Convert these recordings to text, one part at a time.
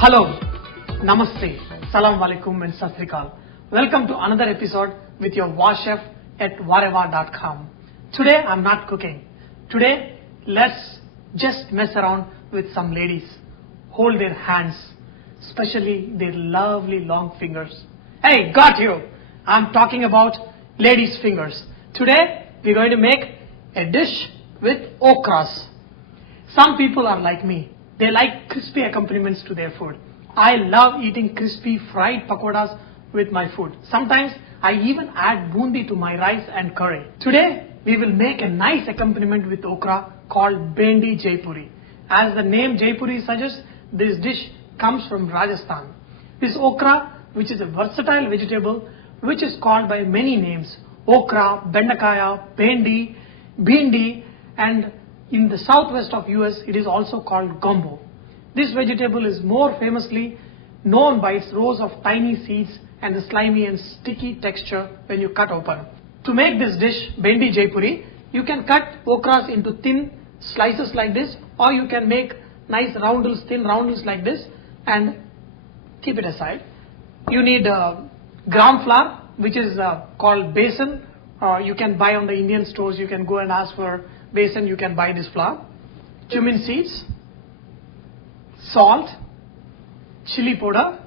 Hello, Namaste, Salam Alaikum and Sat Sri Akal. Welcome to another episode with your Vahchef at VahRehVah.com. Today I'm not cooking. Today let's just mess around with some ladies. Hold their hands, especially their lovely long fingers. Hey, got you! I'm talking about ladies' fingers. Today we're going to make a dish with okras. Some people are like me. They like crispy accompaniments to their food. I love eating crispy fried pakoras with my food. Sometimes I even add bundi to my rice and curry. Today we will make a nice accompaniment with okra called Bhendi Jaipuri. As the name Jaipuri suggests, this dish comes from Rajasthan. This okra, which is a versatile vegetable, which is called by many names: okra, bendakaya, bhendi, and in the southwest of US, it is also called gumbo. This vegetable is more famously known by its rows of tiny seeds and the slimy and sticky texture when you cut open. To make this dish, Bhendi Jaipuri, you can cut okras into thin slices like this, or you can make nice roundels, thin roundels like this, and keep it aside. You need gram flour, which is called besan. You can buy on the Indian stores. You can go and ask for besan, you can buy this flour. Cumin seeds, salt, chilli powder,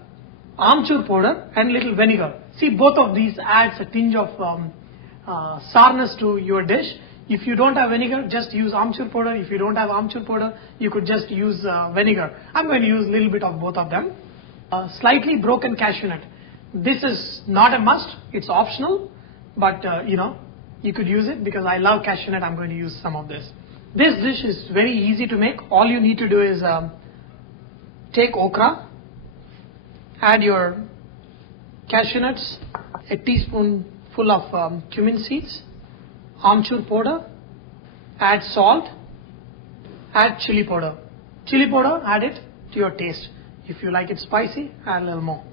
amchoor powder, and little vinegar. See, both of these adds a tinge of sourness to your dish. If you don't have vinegar, just use amchoor powder. If you don't have amchoor powder, you could just use vinegar. I'm going to use a little bit of both of them. Slightly broken cashew nut. This is not a must. It's optional, but you could use it because I love cashew nut. I'm going to use some of this. This dish is very easy to make. All you need to do is take okra, add your cashew nuts, a teaspoonful of cumin seeds, amchoor powder, add salt, add chili powder. Chili powder, add it to your taste. If you like it spicy, add a little more.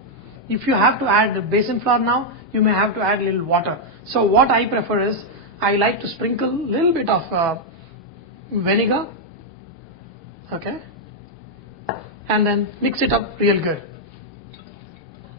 If you have to add the besan flour now, you may have to add a little water. So what I prefer is, I like to sprinkle a little bit of vinegar, okay, and then mix it up real good.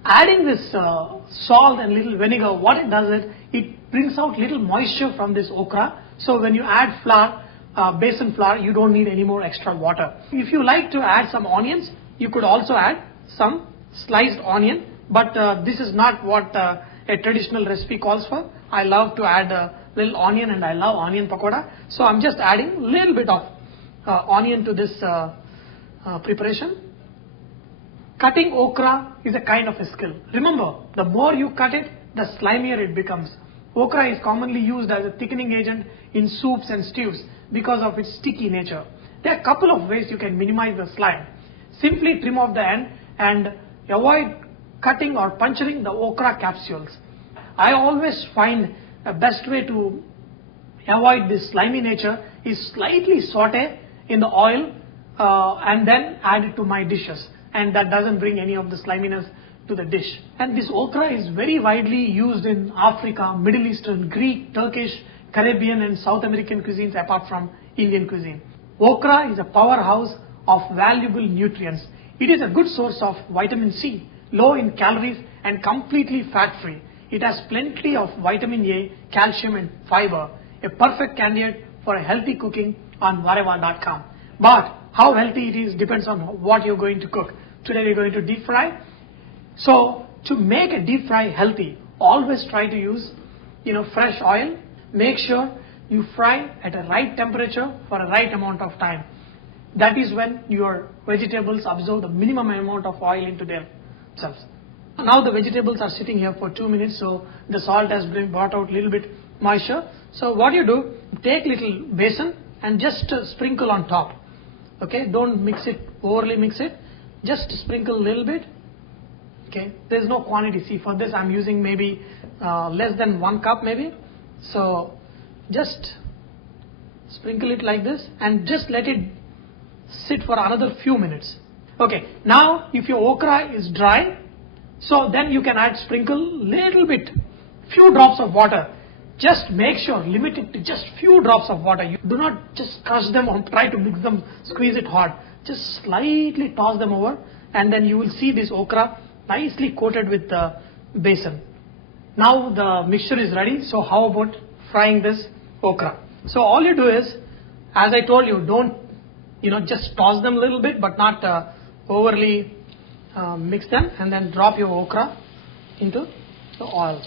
Adding this salt and little vinegar, what it does is, it brings out little moisture from this okra. So when you add flour, besan flour, you don't need any more extra water. If you like to add some onions, you could also add some sliced onion, but this is not what a traditional recipe calls for. I love to add a little onion, and I love onion pakoda. So I'm just adding a little bit of onion to this preparation. Cutting okra is a kind of a skill. Remember, the more you cut it, the slimier it becomes. Okra is commonly used as a thickening agent in soups and stews because of its sticky nature. There are a couple of ways you can minimize the slime. Simply trim off the end and avoid cutting or puncturing the okra capsules. I always find the best way to avoid this slimy nature is slightly saute in the oil and then add it to my dishes, and that doesn't bring any of the sliminess to the dish. And this okra is very widely used in Africa, Middle Eastern, Greek, Turkish, Caribbean and South American cuisines apart from Indian cuisine. Okra is a powerhouse of valuable nutrients. It is a good source of vitamin C, low in calories and completely fat-free. It has plenty of vitamin A, calcium and fiber, a perfect candidate for a healthy cooking on VahRehVah.com. But how healthy it is depends on what you're going to cook. Today we're going to deep fry. So to make a deep fry healthy, always try to use fresh oil. Make sure you fry at a right temperature for a right amount of time. That is when your vegetables absorb the minimum amount of oil into themselves. Now the vegetables are sitting here for 2 minutes, so the salt has brought out a little bit moisture. So what you do, take little besan and just sprinkle on top. Okay, don't mix it, overly mix it. Just sprinkle a little bit. Okay, there's no quantity. See, for this I'm using maybe less than 1 cup maybe. So just sprinkle it like this and just let it sit for another few minutes. Okay, now if your okra is dry, so then you can sprinkle little bit, few drops of water. Just make sure, limit it to just few drops of water. You do not just crush them or try to mix them, squeeze it hard. Just slightly toss them over, and then you will see this okra nicely coated with the besan. Now the mixture is ready, so how about frying this okra? So all you do is, as I told you, don't just toss them a little bit, but not overly mix them, and then drop your okra into the oil.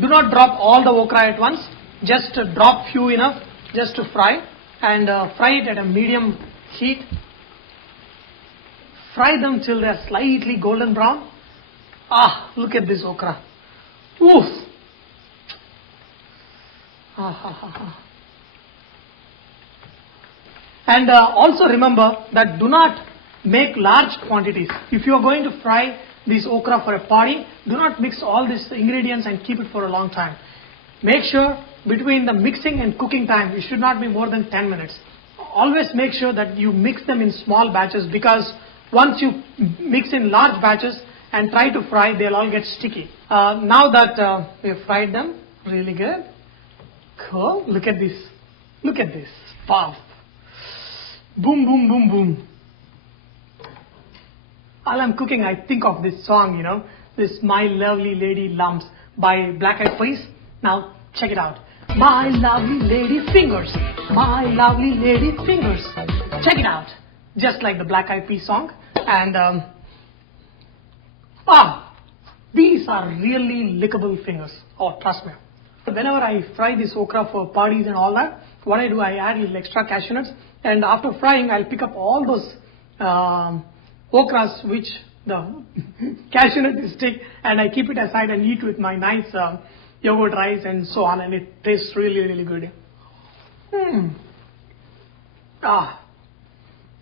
Do not drop all the okra at once, just drop few enough just to fry, and fry it at a medium heat. Fry them till they are slightly golden brown. Ah, look at this okra. Oof. And also remember that do not make large quantities. If you are going to fry this okra for a party, do not mix all these ingredients and keep it for a long time. Make sure between the mixing and cooking time, it should not be more than 10 minutes. Always make sure that you mix them in small batches, because once you mix in large batches and try to fry, they'll all get sticky. Now that we have fried them really good, cool. Look at this. Look at this. Wow. Boom, boom, boom, boom. While I'm cooking, I think of this song, this My Lovely Lady Lumps by Black Eyed Peas. Now, check it out. My lovely lady fingers. My lovely lady fingers. Check it out. Just like the Black Eyed Peas song. And, these are really lickable fingers. Oh, trust me. Whenever I fry this okra for parties and all that, what I do, I add a little extra cashew nuts, and after frying, I'll pick up all those okras which the cashew nut is stick, and I keep it aside and eat with my nice yogurt rice and so on, and it tastes really, really good.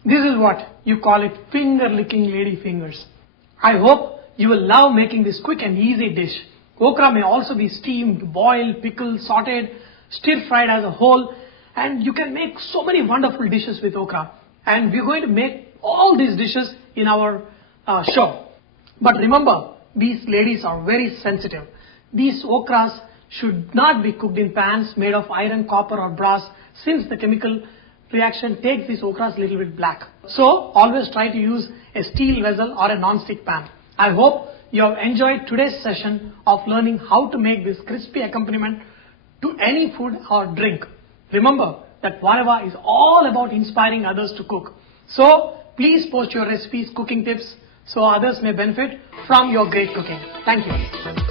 This is what you call it, finger licking lady fingers. I hope you will love making this quick and easy dish. Okra may also be steamed, boiled, pickled, sauteed, stir-fried as a whole, and you can make so many wonderful dishes with okra. And we're going to make all these dishes in our show. But remember, these ladies are very sensitive. These okras should not be cooked in pans made of iron, copper or brass, since the chemical reaction takes these okras a little bit black. So always try to use a steel vessel or a non-stick pan. I hope you have enjoyed today's session of learning how to make this crispy accompaniment to any food or drink. Remember that VahRehVah is all about inspiring others to cook. So please post your recipes, cooking tips, so others may benefit from your great cooking. Thank you.